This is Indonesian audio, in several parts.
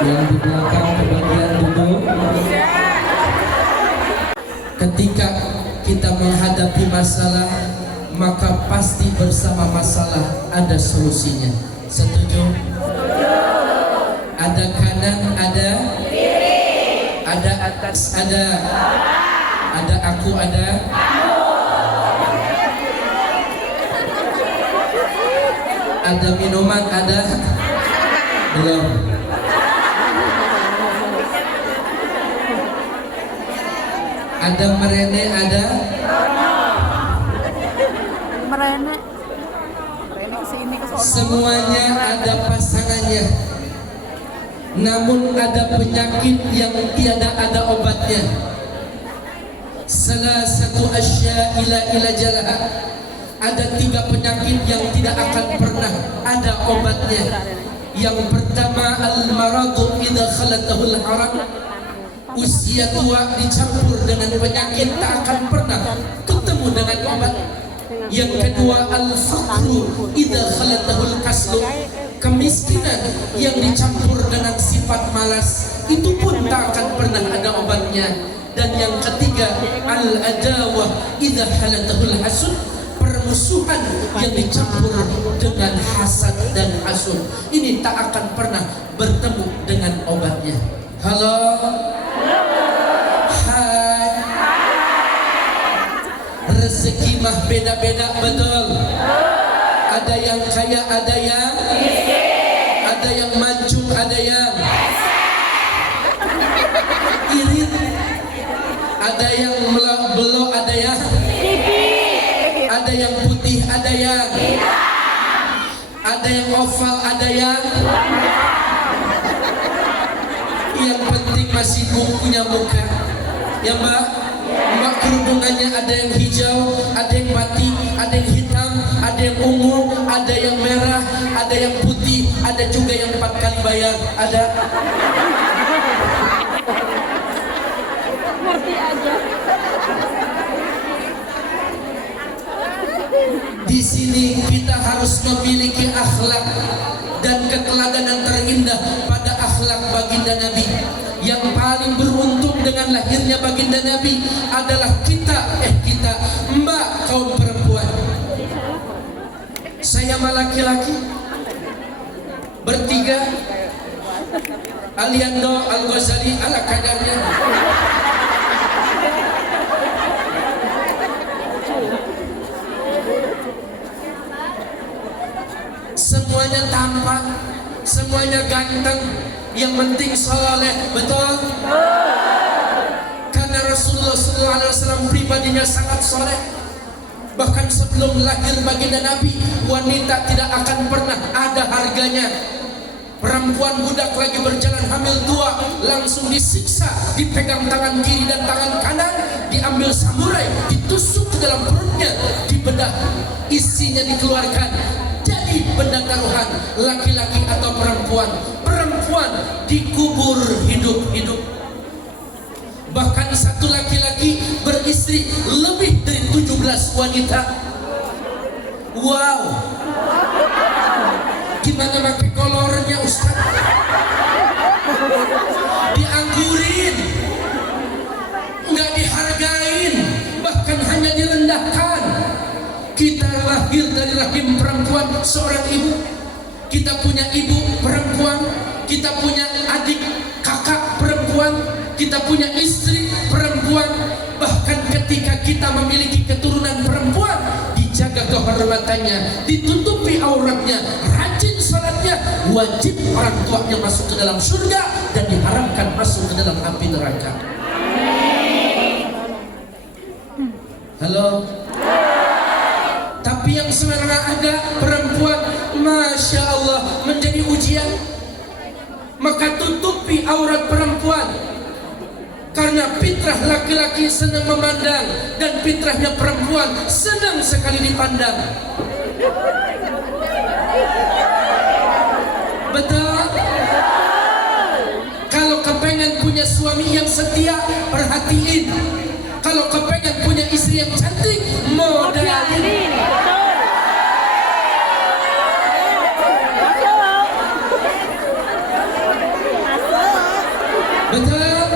Yang di belakang kebagian duduk. Ketika kita menghadapi masalah, maka pasti bersama masalah ada solusinya. Setuju? Ada kanan, ada kiri, ada atas, ada aku, ada ada minuman, ada belum. Ada merene, ada merene kesini ke sono. Semuanya ada pasangannya. Namun ada penyakit yang tiada ada obatnya. Salah satu asya ila jalaha. Ada 3 penyakit yang tidak akan pernah ada obatnya. Yang pertama, al-maradu idza khalatahul haram. Usia tua dicampur dengan penyakit tak akan pernah ketemu dengan obat. Yang kedua, al-faqru idza khalatahul kaslu. Kemiskinan yang dicampur dengan sifat malas, itu pun tak akan pernah ada obatnya. Dan yang ketiga, al-adawah idza halatahul hasud. Permusuhan yang dicampur dengan hasad dan hasud, ini tak akan pernah bertemu dengan obatnya. Halo. Hai. Rezeki mah beda-beda, betul. Ada yang kaya, ada yang mancung, ada yang irit, ada yang belok, ada yang putih, ada yang oval, ada yang penting masih punya muka. Ya Mbak, Mbak kerudungannya ada yang hijau, ada yang batik, ada yang hitam, ada yang ungu, ada yang merah, ada yang putih, ada juga yang 4 kali bayar, ada. Ngerti aja. Di sini kita harus memiliki akhlak dan keteladanan terindah pada akhlak baginda Nabi. Yang paling beruntung dengan lahirnya baginda Nabi adalah kita, Mbak kaum perempuan. Saya sama laki-laki bertiga, Aliando Al-Ghazali ala kadarnya. Semuanya tampan, semuanya ganteng, yang penting soleh, betul? Karena Rasulullah SAW pribadinya sangat soleh. Bahkan sebelum lahir baginda Nabi, wanita tidak akan pernah ada harganya. Perempuan budak lagi berjalan hamil tua, langsung disiksa, dipegang tangan kiri dan tangan kanan, diambil samurai, ditusuk ke dalam perutnya, dibedah, isinya dikeluarkan. Jadi benda taruhan, laki-laki atau perempuan, dikubur hidup-hidup. Bahkan satu laki-laki beristri lebih dari 17 wanita. Wow, gimana pakai kolornya Ustaz? Dianggurin, nggak dihargain, bahkan hanya direndahkan. Kita lahir dari rahim perempuan, seorang ibu. Kita punya ibu perempuan, kita punya adik kakak perempuan, kita punya istri perempuan. Bahkan ketika kita memiliki keturunan perempuan, dijaga kehormatannya, ditutupi auratnya, rajin salatnya, wajib orang tuanya masuk ke dalam surga dan diharamkan masuk ke dalam api neraka. Halo? Tapi yang sekarang ada perempuan, Masya Allah, menjadi ujian. Maka tutupi aurat perempuan, karena fitrah laki-laki senang memandang dan fitrahnya perempuan senang sekali dipandang. Betul? Kalau kepengen punya suami yang setia, perhatiin. Kalau kepengen punya istri yang cantik, modalin. Betul?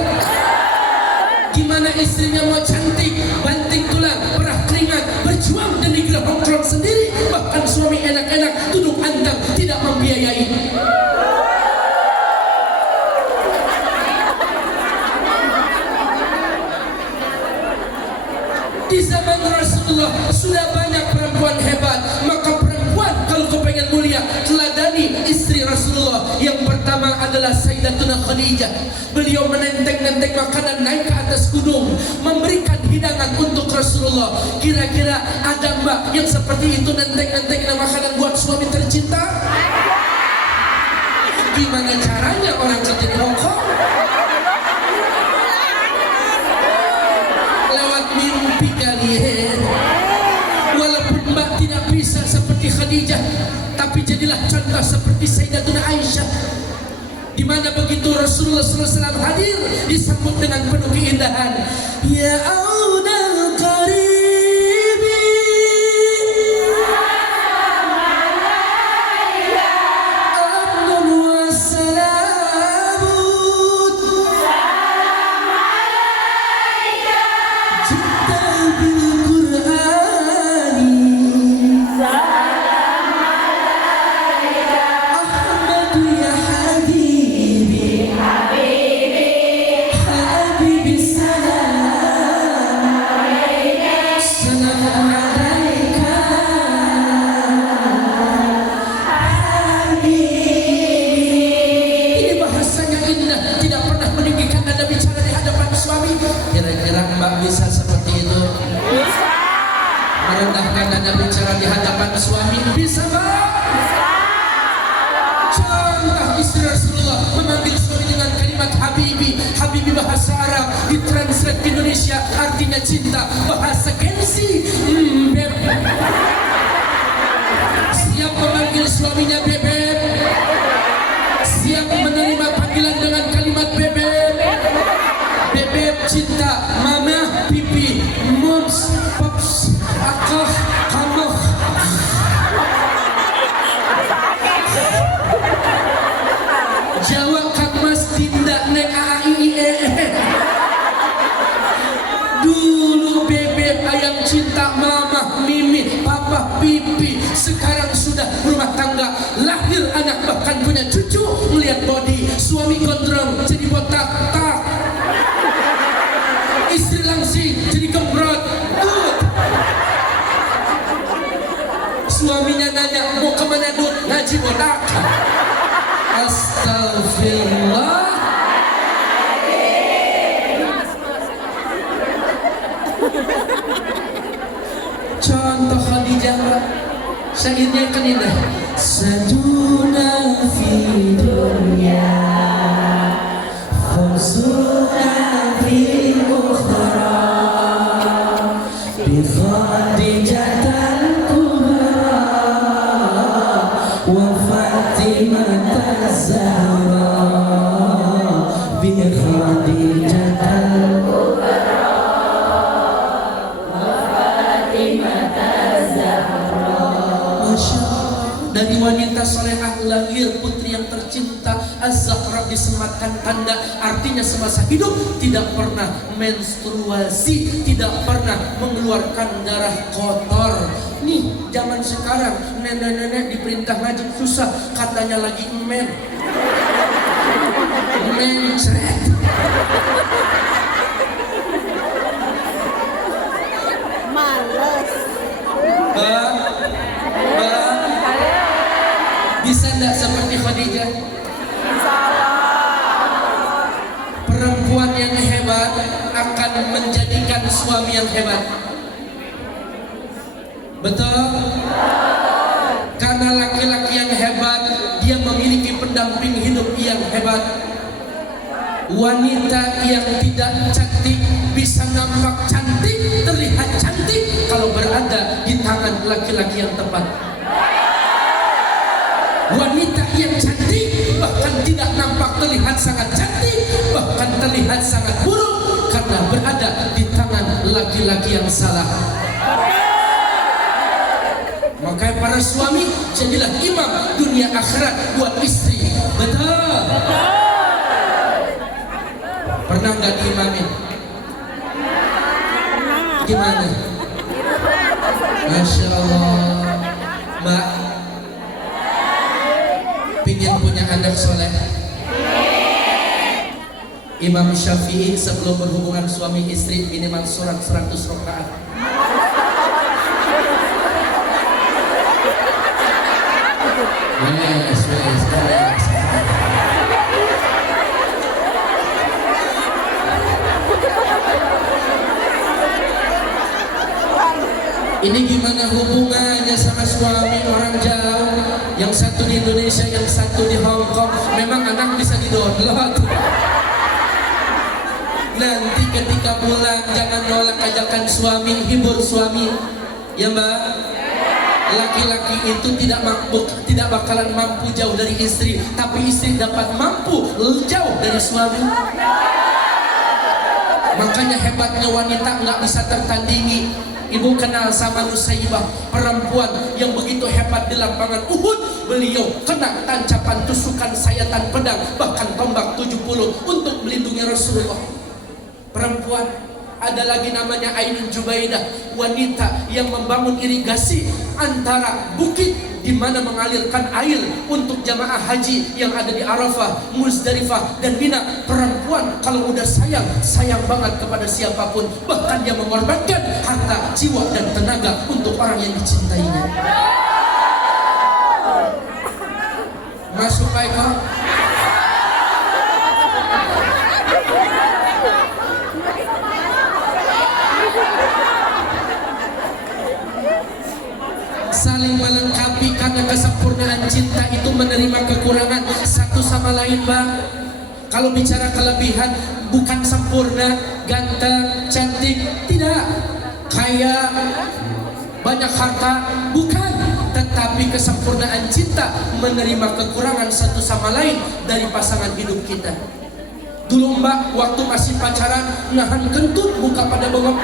Gimana istrinya mau cantik, banting tulang, perah keringat, berjuang dan digelar hongkrong sendiri, bahkan suami enak-enak duduk andang tidak membiayai. Di zaman Rasulullah sudah banyak perempuan hebat. Maka perempuan kalau kau pengen mulia, teladani istri Rasulullah. Yang pertama adalah Sayyidatuna Khadijah. Beliau menenteng-nenteng makanan naik ke atas gunung, memberikan hidangan untuk Rasulullah. Kira-kira ada mbak yang seperti itu, nenteng-nenteng makanan buat suami tercinta? Gimana caranya orang kerja di Hongkong? Lewat mimpi kalian. Walaupun mbak tidak bisa seperti Khadijah, tapi jadilah contoh seperti Sayyidatuna Aisyah, di mana begitu Rasulullah SAW hadir disambut dengan penuh keindahan. Ya audal qaribi, amnun wa salamun, salam alaika, jita bil Qur'ani, salam alaika, Ahmadu ya habibi, habibi salam Merendahkan nada bicara di hadapan suami bisa Pak? Contoh istri Rasulullah memanggil suami dengan kalimat Habibi. Habibi bahasa Arab ditranslate ke Indonesia artinya cinta. Bahasa Kensi beb. Siap memanggil suaminya bebek. Siap menerima panggilan dengan kalimat bebek. Bebek cinta, mama, pipi, moms, pops, akah, kamu. Jawab Kang Mas tindak nek AIE. Dulu bebek ayam cinta mama, mimi, papa, pipi. Sekarang sudah rumah tangga, lahir anak bahkan punya cucu. Melihat body suami gondrong jadi botak tak. Istri langsing jadi gembrot. Suaminya nanya mau kemana Dut? Ngaji botak. Astagfirullah. Contoh Khadijah, syairnya kan indah. Saduna fi dunya, khamsuna fi ukhra, bi Khadijatal kubra, wa Fatimah Zahra, bi Khadijatal kubra, wa Fatimah Zahra. Masya Allah, dari wanita solehah lahir putri yang tercinta. Az-Zahra disematkan tanda, artinya semasa hidup tidak pernah menstruasi, tidak pernah mengeluarkan darah kotor. Nih zaman sekarang nenek-nenek diperintah ngaji susah, katanya lagi mencret. Males. Bisa enggak seperti Khadijah? Perempuan yang hebat akan menjadikan suami yang hebat. Betul? Karena laki-laki yang hebat dia memiliki pendamping hidup yang hebat. Wanita yang tidak cantik bisa nampak cantik, terlihat cantik kalau berada di tangan laki-laki yang tepat. Wanita yang cantik bahkan tidak nampak terlihat sangat cantik, bahkan terlihat sangat buruk karena berada di tangan laki-laki yang salah. Makanya para suami jadilah imam dunia akhirat buat istri. Betul? Pernah nggak diimamin? Gimana? Masya Allah. Mbak, pingin punya anak soleh? Imam Syafi'i sebelum berhubungan suami istri minimal surat 100 rakaat. Yes. Ini gimana hubungannya sama suami orang jauh? Yang satu di Indonesia, yang satu di Hong Kong. Memang anak bisa di-download. Nanti ketika pulang jangan nolak ajakan suami, hibur suami. Ya Mbak? Laki-laki itu tidak bakalan mampu jauh dari istri, tapi istri dapat mampu jauh dari suami. Makanya hebatnya wanita nggak bisa tertandingi. Ibu kenal sama Nusaibah, perempuan yang begitu hebat di lapangan Uhud. Beliau kena tancapan tusukan sayatan pedang, bahkan tombak 70 untuk melindungi Rasulullah. Perempuan. Ada lagi namanya Ainun Jubaidah, wanita yang membangun irigasi antara bukit di mana mengalirkan air untuk jamaah haji yang ada di Arafah, Muzdalifah dan Mina. Perempuan kalau udah sayang banget kepada siapapun, bahkan dia mengorbankan harta, jiwa dan tenaga untuk orang yang dicintainya. Masuk Pak Eko. saling melengkapi karena kesempurnaan cinta itu menerima kekurangan satu sama lain, Mbak. Kalau bicara kelebihan bukan sempurna, ganteng, cantik, tidak, kaya, banyak harta, bukan, tetapi kesempurnaan cinta menerima kekurangan satu sama lain dari pasangan hidup kita. Dulu Mbak waktu masih pacaran nahan kentut buka pada bengok.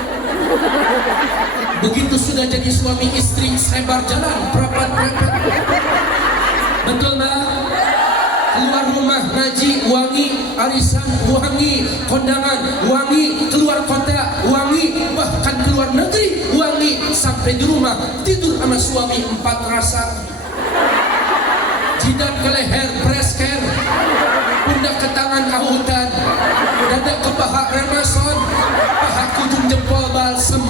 Begitu sudah jadi suami istri sebar jalan perapat-perapat. Betul Mbak? Keluar rumah ngaji wangi, arisan wangi, kondangan wangi, keluar kota wangi, bahkan keluar negeri wangi, sampai di rumah tidur sama suami 4 rasa. Jidat ke leher presker, pundak ke tangan autan, dada ke paha remason, paha ujung jempol balsem.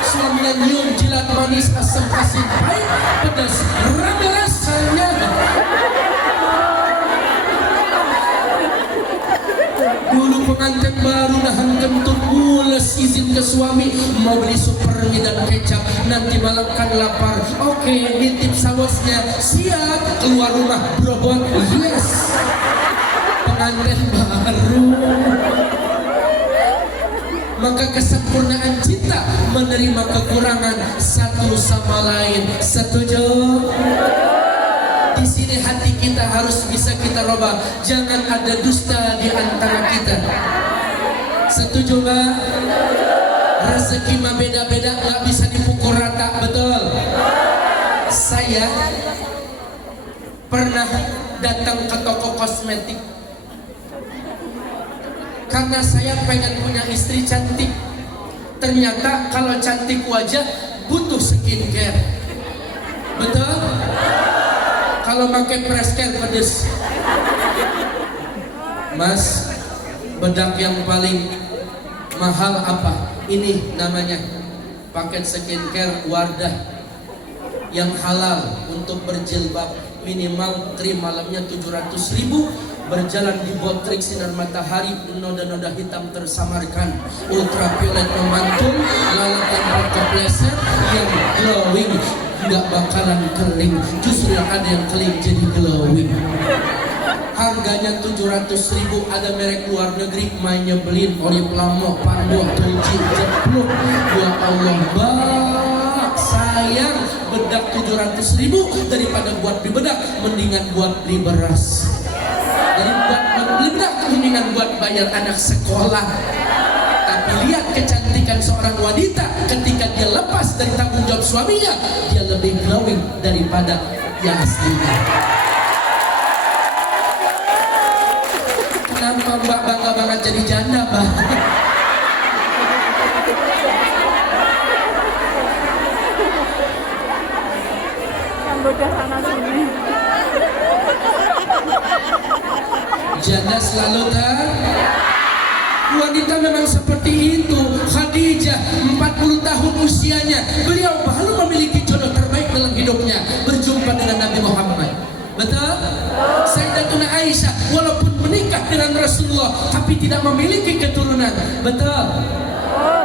Suaminya nyium jilat manis asam asin pahit pedas rame rasanya. Dulu pengantin baru nahan kentut mules izin ke suami mau beli super mie dan kecap, nanti malam kan lapar. Oke, nitip sausnya, siap. Keluar rumah berobot, yes. Pengantin baru. Maka kesempurnaan cinta menerima kekurangan satu sama lain. Setuju? Di sini hati kita harus bisa kita rubah. Jangan ada dusta di antara kita. Setuju Mbak? Rezeki mah beda-beda, nggak bisa dipukul rata, betul? Saya pernah datang ke toko kosmetik karena saya pengen punya istri cantik. Ternyata kalau cantik wajah butuh skincare, betul? Kalau pakai presker pedes. Mas, bedak yang paling mahal apa? Ini namanya paket skincare Wardah yang halal untuk berjilbab, minimal krim malamnya 700.000, berjalan di botrik sinar matahari, noda-noda hitam tersamarkan, ultraviolet memantul, lalat yang kepleset, yang glowing, nggak bakalan kering, justru yang ada yang kering jadi glowing. Harganya 700.000, ada merek luar negeri mainnya belin, Oriflame, Panduah, Tulji, Jepluk. Ya Allah, Mbak, sayang bedak 700.000 daripada buat beli bedak, mendingan buat beli beras. Dari buat beli bedak, mendingan buat bayar anak sekolah. Tapi lihat kecantikan seorang wanita ketika dia lepas dari tanggung jawab suaminya, dia lebih glowing daripada yang aslinya. Kenapa Mbak bangga banget jadi janda, Mbak? Udah sana sini. Janda selalu kan? Wanita memang seperti itu. Khadijah 40 tahun usianya, beliau baru memiliki jodoh terbaik dalam hidupnya, berjumpa dengan Nabi Muhammad. Betul? Sayyidatuna Aisyah walaupun menikah dengan Rasulullah tapi tidak memiliki keturunan. Betul?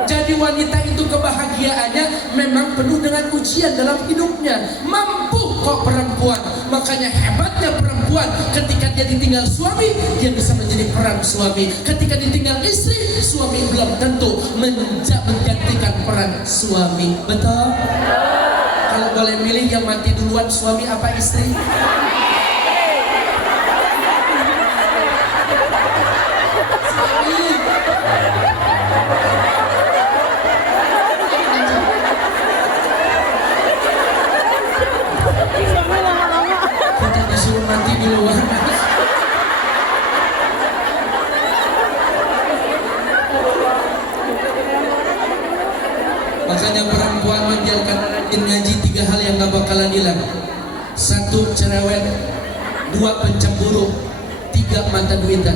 Jadi wanita itu kebahagiaannya memang penuh dengan ujian dalam hidupnya. Mampu kok perempuan. Makanya hebatnya perempuan, ketika dia ditinggal suami, dia bisa menjadi peran suami. Ketika ditinggal istri, suami belum tentu menggantikan peran suami. Betul? Kalau boleh milih yang mati duluan, suami apa istri? Kita disuruh mati di luar. Makanya perempuan menjalankan ngaji 3 hal yang gak bakalan hilang. 1, cerewet. 2, pencemburu. 3, mata duitan.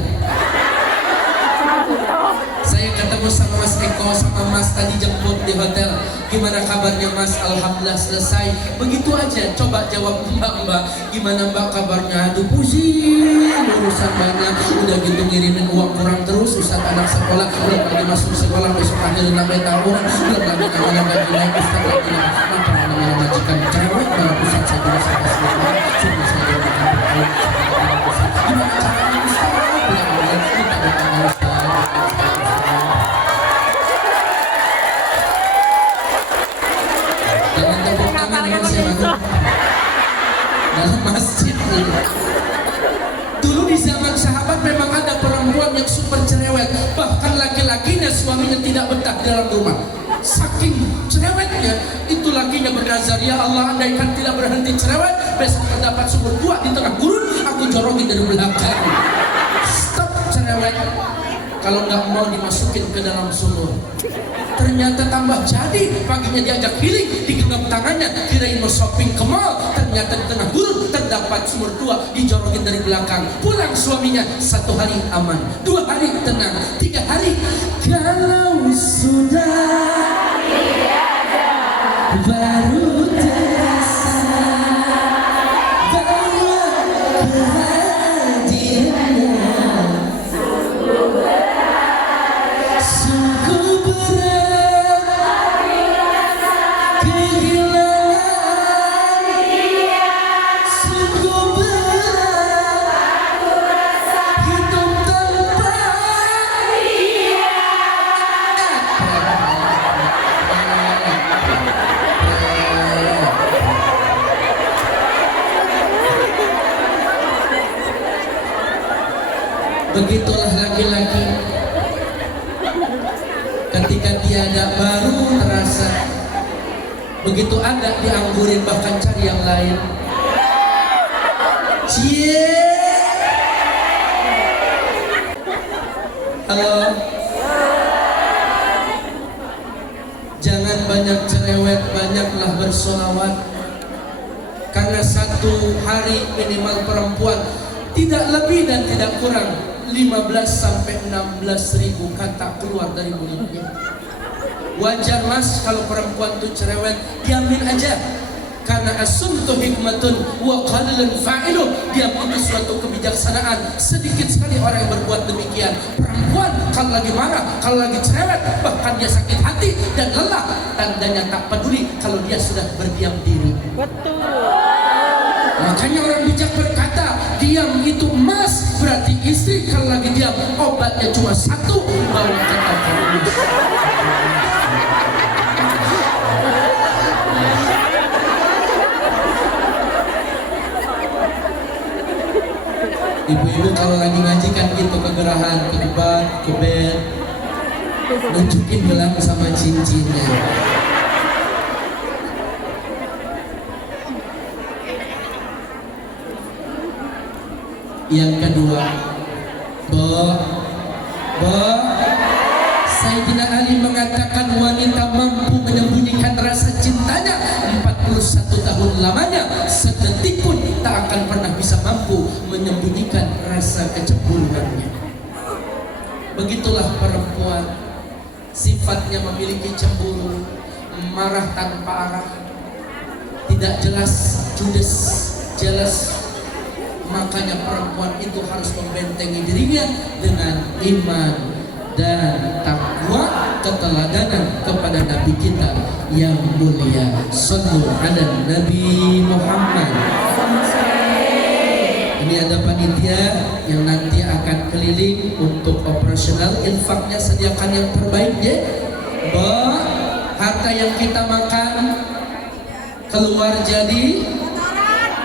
Saya ketemu sama Mas Eko, sama Mas tadi jemput di hotel. Gimana kabarnya Mas? Alhamdulillah selesai. Begitu aja, coba jawab Mbak. Gimana Mbak kabarnya? Aduh pusing, urusan banyak. Udah gitu ngirimin uang kurang terus. Ustaz anak sekolah, belum lagi masuk sekolah, besok akhirnya 6 tahun. Belum lagi namanya gaji naik, Ustaz lagi. Apa namanya majikan cewek? dalam masjid. Dulu di zaman sahabat memang ada perempuan yang super cerewet, bahkan laki-lakinya suaminya tidak betah dalam rumah. Saking cerewetnya, itu lakinya bernazar, ya Allah, andaikan tidak berhenti cerewet, besok terdapat sumur tua di tengah gurun, aku jorokin dari belakang. Stop cerewet. Kalau nggak mau dimasukin ke dalam sumur. Ternyata tambah jadi, paginya diajak healing, digenggam tangannya, kirain mau shopping ke mall, ternyata di tengah gurun terdapat sumur tua, dijorokin dari belakang. Pulang suaminya, 1 hari aman, 2 hari tenang, 3 hari kalau sudah baru terasa bahwa kehadirannya sungguh berat, kehilangan sungguh berat, hidup tanpa dia. Begitulah laki-laki, ketika tiada baru terasa, begitu ada dianggurin bahkan cari yang lain. Cie. Halo. Jangan banyak cerewet, banyaklah bersolawat. Karena 1 hari minimal perempuan tidak lebih dan tidak kurang 15 sampai 16 ribu kata keluar dari mulutnya. Wajar mas kalau perempuan itu cerewet, diamin aja. Karena asumtu hikmatun wa qalilun fa'iluh. Diam itu suatu kebijaksanaan. Sedikit sekali orang yang berbuat demikian. Perempuan kalau lagi marah, kalau lagi cerewet, bahkan dia sakit hati dan lelah, tandanya tak peduli kalau dia sudah berdiam diri. Betul. Makanya orang bijak berkata, diam itu emas. Berarti istri kalau lagi diam, obatnya cuma 1, bawa kata terus. Ibu-ibu kalau lagi ngaji kan gitu, ke gerahan, ke depan, ke bed, nunjukin gelang sama cincinnya. Yang kedua, Sayyidina Ali mengatakan wanita mampu menyembunyikan rasa cintanya 41 tahun lamanya, sedetik pun tak akan pernah bisa mampu menyembunyikan rasa kecemburuannya. Begitulah perempuan, sifatnya memiliki cemburu, marah tanpa arah, tidak jelas, judes, jealous. Makanya perempuan itu harus membentengi dirinya dengan iman dan takwa, keteladanan kepada Nabi kita yang mulia. Sallu ala Nabi Muhammad. Ini ada panitia yang nanti akan keliling untuk operasional, infaknya sediakan yang terbaik ya. Harta yang kita makan keluar jadi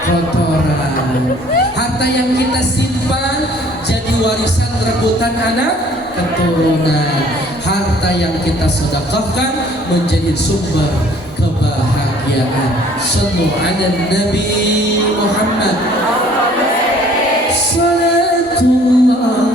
kotoran. Harta yang kita simpan jadi warisan rebutan anak keturunan. Harta yang kita sedekahkan menjadi sumber kebahagiaan. Sallu ala Nabi Muhammad. Salatullah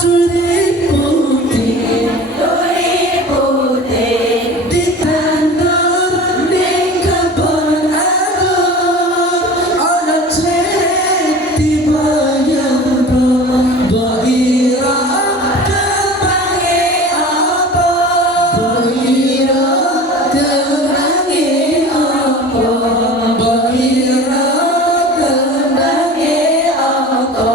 Duri putih ditandur ning kebon anggur, ana cek dibayang mbok ira kepange apa, mbok ira kepange apa, mbok ira kepange apa.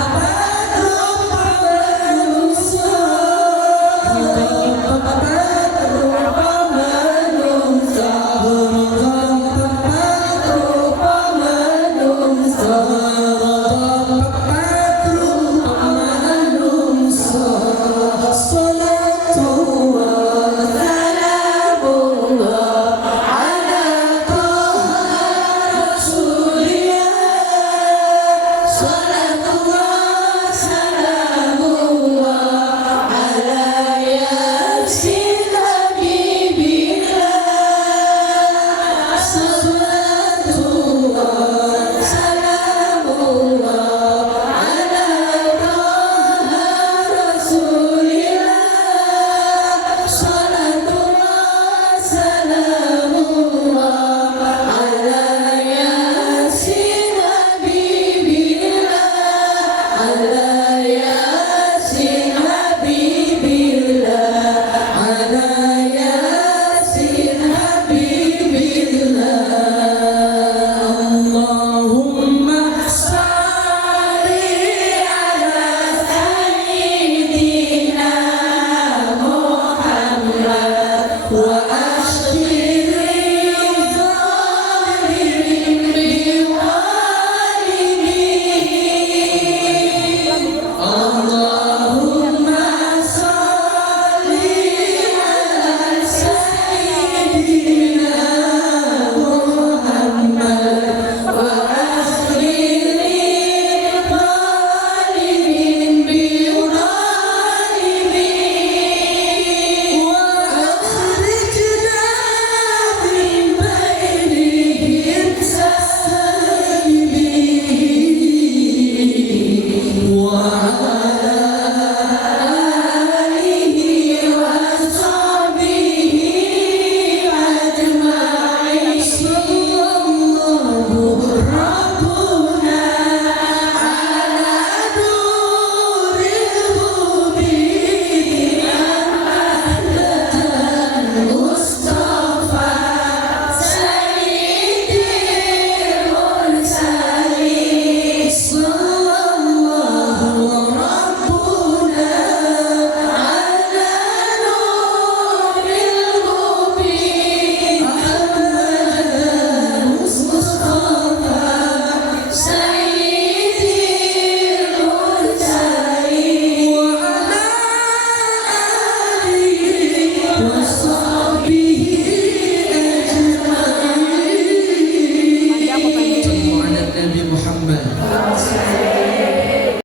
Apa